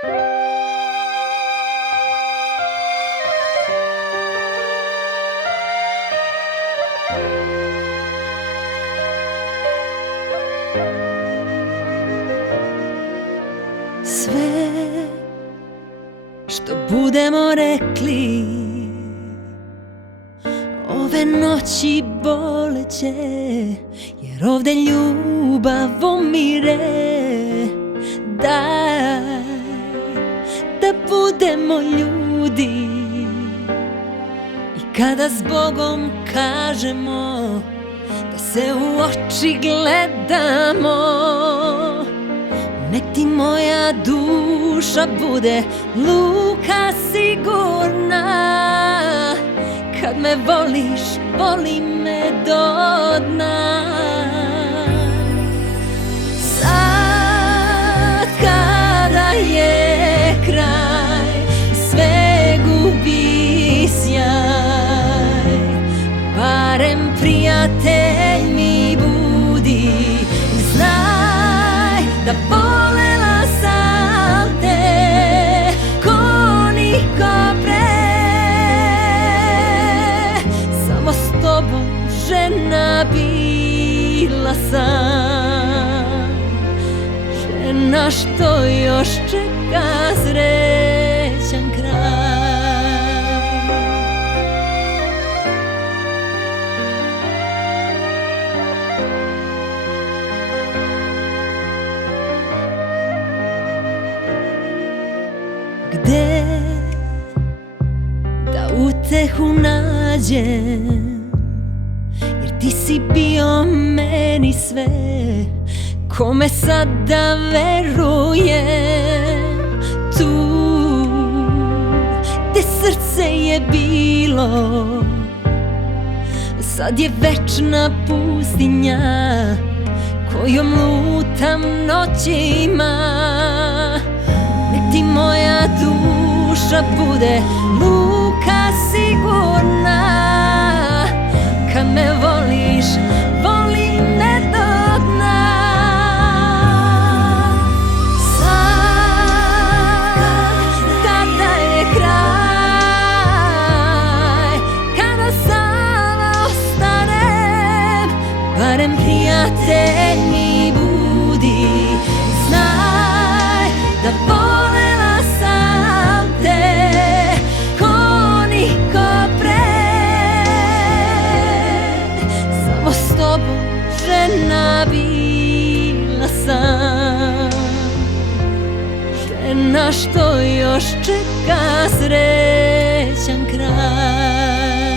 Sve što budemo rekli ove noći boleće, jer ovde ljubav umire. Daj da budemo ljudi i kada s Bogom kažemo da se u oči gledamo, nek ti moja duša bude luka sigurna. Kad me voliš, voli me do dna. Sad kada je kraj, sve gubi sjaj, barem prijatelj mi budi. Znaj da volela sam te ko niko pre, samo s tobom žena bila sam, žena što još čeka srećan kraj. Gde da utehu nađem, jer ti si bio meni sve, kome sada verujem. Tu gde srce je bilo, sad je večna pustinja kojom lutam noćima. Nek ti moja duša bude luka sigurna. Kad me voliš, voli me do dna. Sad kada je kraj, kada sama ostanem, barem prijatelj mi budi. Znaj da volela sam te ko niko pre, samo s tobom žena bila sam, žena što još čeka srećan kraj.